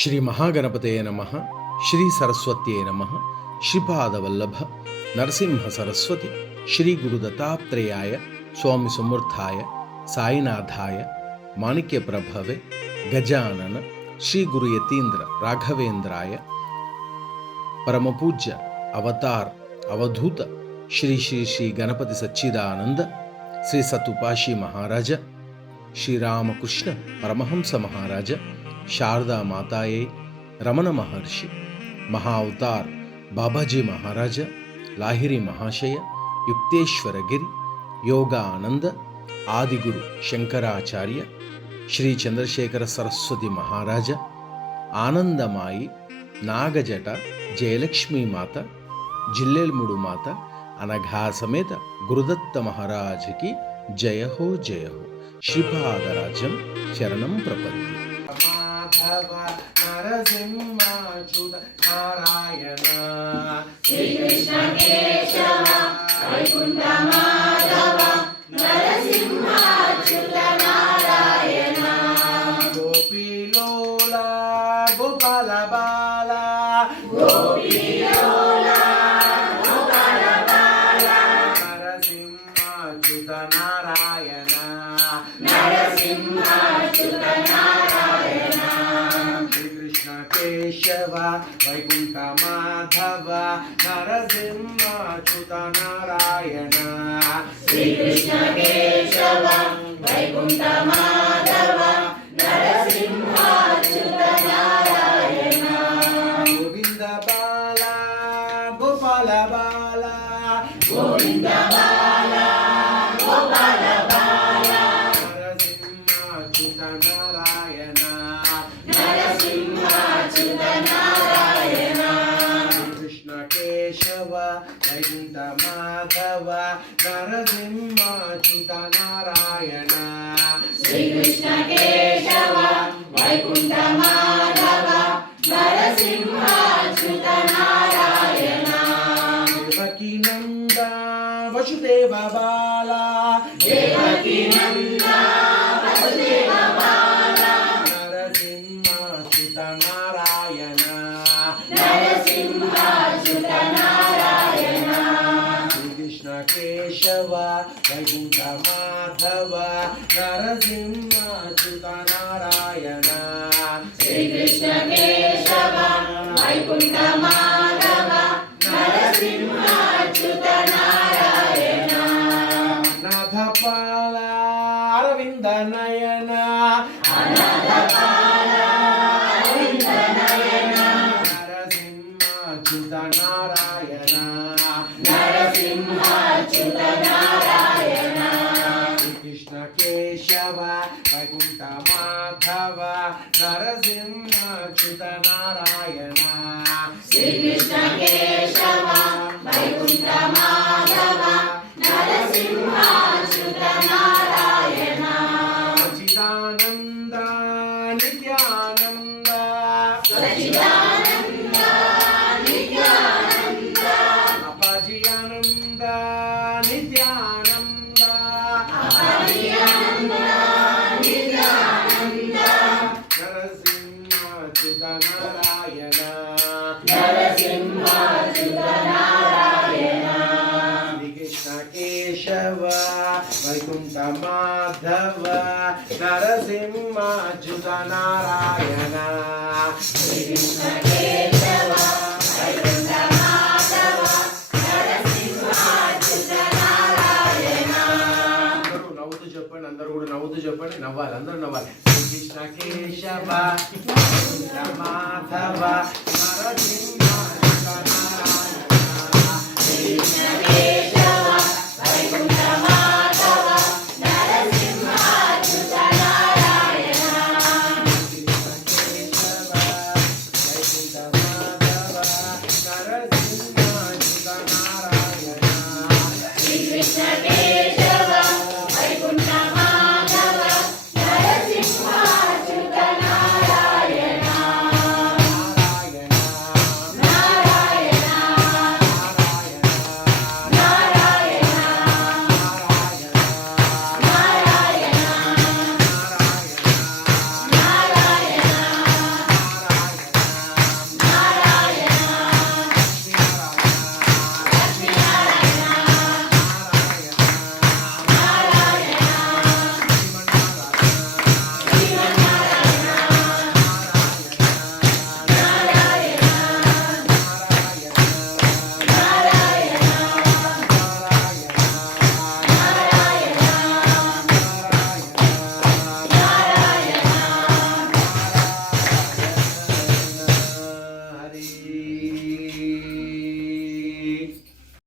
ಶ್ರೀ ಮಹಾಗಣಪತಯೇ ನಮಃ. ಶ್ರೀ ಸರಸ್ವತ್ಯೇ ನಮಃ. ಶ್ರೀಪಾದವಲ್ಲಭ ನರಸಿಂಹ ಸರಸ್ವತಿ ಶ್ರೀ ಗುರುದತ್ತಾತ್ರೇಯಾಯ ಸ್ವಾಮಿ ಸಮರ್ಥಾಯ ಸಾಯಿನಾಥಾಯ ಮಾಣಿಕ್ಯ ಪ್ರಭವೆ ಗಜಾನನ ಶ್ರೀ ಗುರು ಯತೀಂದ್ರ ರಾಘವೇಂದ್ರಾಯ ಪರಮಪೂಜ್ಯ ಅವತಾರ್ ಅವಧೂತ ಶ್ರೀ ಶ್ರೀ ಶ್ರೀ ಗಣಪತಿ ಸಚ್ಚಿದಾನಂದ ಶ್ರೀ ಸತುಪಾಶಿ ಮಹಾರಾಜ ಶ್ರೀರಾಮಕೃಷ್ಣ ಪರಮಹಂಸ ಮಹಾರಾಜ ಶಾರದಾ ಮಾತಾಯೇ ರಮಣ ಮಹರ್ಷಿ ಮಹಾ ಅವತಾರ್ ಬಾಬಾಜಿ ಮಹಾರಾಜ ಲಾಹಿರಿ ಮಹಾಶಯ ಯುಕ್ತೇಶ್ವರ ಗಿರಿ ಯೋಗಾನಂದ ಆದಿಗುರು ಶಂಕರಾಚಾರ್ಯ ಶ್ರೀ ಚಂದ್ರಶೇಖರ ಸರಸ್ವತಿ ಮಹಾರಾಜ ಆನಂದಮಾಯಿ ನಾಗಜಟ ಜಯಲಕ್ಷ್ಮೀ ಮಾತಾ ಜಿಲ್ಲೆಲ್ಮುಡು ಮಾತಾ ಅನಘಾ ಸಮೇತ ಗುರುದತ್ತ ಮಹಾರಾಜಕಿ ಜಯ ಹೋ ಜಯ ಹೋ. ಶ್ರೀಪಾದರಾಜಂ ಶರಣಂ ಪ್ರಪಂತಿ. ಮಾಧವ ನರಸಿಂಹಾಚ್ಯುತ ನಾರಾಯಣ ಶ್ರೀ ಕೃಷ್ಣ ಕೇಶವ ವೈಕುಂಠ ಮಾಧವ ನರಸಿಂಹಾಚ್ಯುತ ನಾರಾಯಣ ಗೋಪಿಲೋಲ ಗೋಪಾಲ ಬಾಲ ಗೋಪಿಲೋಲ ಗೋಪಾಲ ಬಾಲ ನರಸಿಂಹಾಚ್ಯುತ ನಾರಾಯಣ ನರಸಿಂಹಾಚ್ಯುತ ನಾರಾಯಣ ಶ್ರೀಕೃಷ್ಣ ಕೇಶವ ವೈಕುಂಠ ಮಾಧವ ನರಸಿಂಹಾಚ್ಯುತ ನಾರಾಯಣ ಶ್ರೀ ಕೃಷ್ಣ ಕೇಶವ ವೈಕುಂಠ ಮಾಧವ ನರಸಿಂಹಾಚ್ಯುತ ನಾರಾಯಣ ಗೋವಿಂದ ಬಾಲ ಗೋಪಾಲ ಬಾಲ ಗೋವಿಂದ ಬಾಲ ಗೋಪಾಲ ಬಾಲ ನರಸಿಂಹಾಚ್ಯುತ ನಾರಾಯಣ ನರಸಿಂಹಾಚ್ಯುತ ನಾರಾಯಣ ಕೃಷ್ಣ ಕೇಶವ ವೈಕುಂಠ ಮಾಧವ ನರಸಿಂಹಾಚ್ಯುತ ನಾರಾಯಣ ಶ್ರೀ ಕೃಷ್ಣ ಕೇಶವ ವೈಕುಂಠ ಮಾಧವ ನರಸಿಂಹಾಚ್ಯುತ ನಾರಾಯಣ ದೇವಕಿ ನಂದ ವಸುದೇವ ಬಾಲ ದೇವಕಿ ನಂದ ವಸುದೇವ ಬಾಲ ನರಸಿಂಹಾಚ್ಯುತ ನಾರಾಯಣ ನರಸಿಂಹಾಚ್ಯುತ ನಾರಾಯಣ ಶ್ರೀಕೃಷ್ಣ ಕೇಶವ ವೈಕುಂಠ ಮಾಧವ ನರಸಿಂಹಾಚ್ಯುತ ನಾರಾಯಣ ಶ್ರೀ ಕೃಷ್ಣ ಕೇಶವ ವೈಕುಂಠ ಮಾಧವ ನರಸಿಂಹಾಚ್ಯುತ ನಾರಾಯಣ ನಾಥಪಾಲ ಅರವಿಂದ ನಯನ ಅನಾಥಪಾಲ ಅರವಿಂದ ನಯನ ನರಸಿಂಹಾಚ್ಯುತ ನಾರಾಯಣ ನರಸಿಂಹಾಚ್ಯುತ ನಾರಾಯಣ ಕೃಷ್ಣ ಕೇಶವ ವೈಕುಂಠ ಮಾಧವ ನರಸಿಂಹಾಚ್ಯುತ ನಾರಾಯಣ ಶ್ರೀ ಕೃಷ್ಣ ಕೇಶವ ವೈಕುಂಠ ಮಾಧವ ನರಸಿಂಹಾಚ್ಯುತ ನಾರಾಯಣ ಸಚ್ಚಿದಾನಂದ ನಿತ್ಯಾನಂದ ಸಚ್ಚಿದಾನಂದ ನಿತ್ಯಾನಂದ ಅಪ್ಪಾಜಿ ಆನಂದ ನಿತ್ಯಾನಂದ ಅಪಾರ್ಯಾನಂದ ನಿತ್ಯಾನಂದ ನರಸಿಂಹಾಚ್ಯುತ ನಾರಾಯಣ ನರಸಿಂಹಾಚ್ಯುತ ನಾರಾಯಣ ಶ್ರೀಕೃಷ್ಣ ಕೇಶವ ವೈಕುಂಠ ಮಾಧವ ನರಸಿಂಹಾಚ್ಯುತ ನಾರಾಯಣ ಶ್ರೀ ಕೃಷ್ಣ ಕೇಶವ ವೈಕುಂಠ ಮಾಧವ నరసింహాచ్యుత నారాయణ అందరూ నవ్వుతూ చెప్పండి, అందరూ కూడా నవ్వుతూ చెప్పండి, నవ్వాలి, అందరూ నవ్వాలి. శ్రీకృష్ణ కేశవ వైకుంఠ మాధవ నరసింహ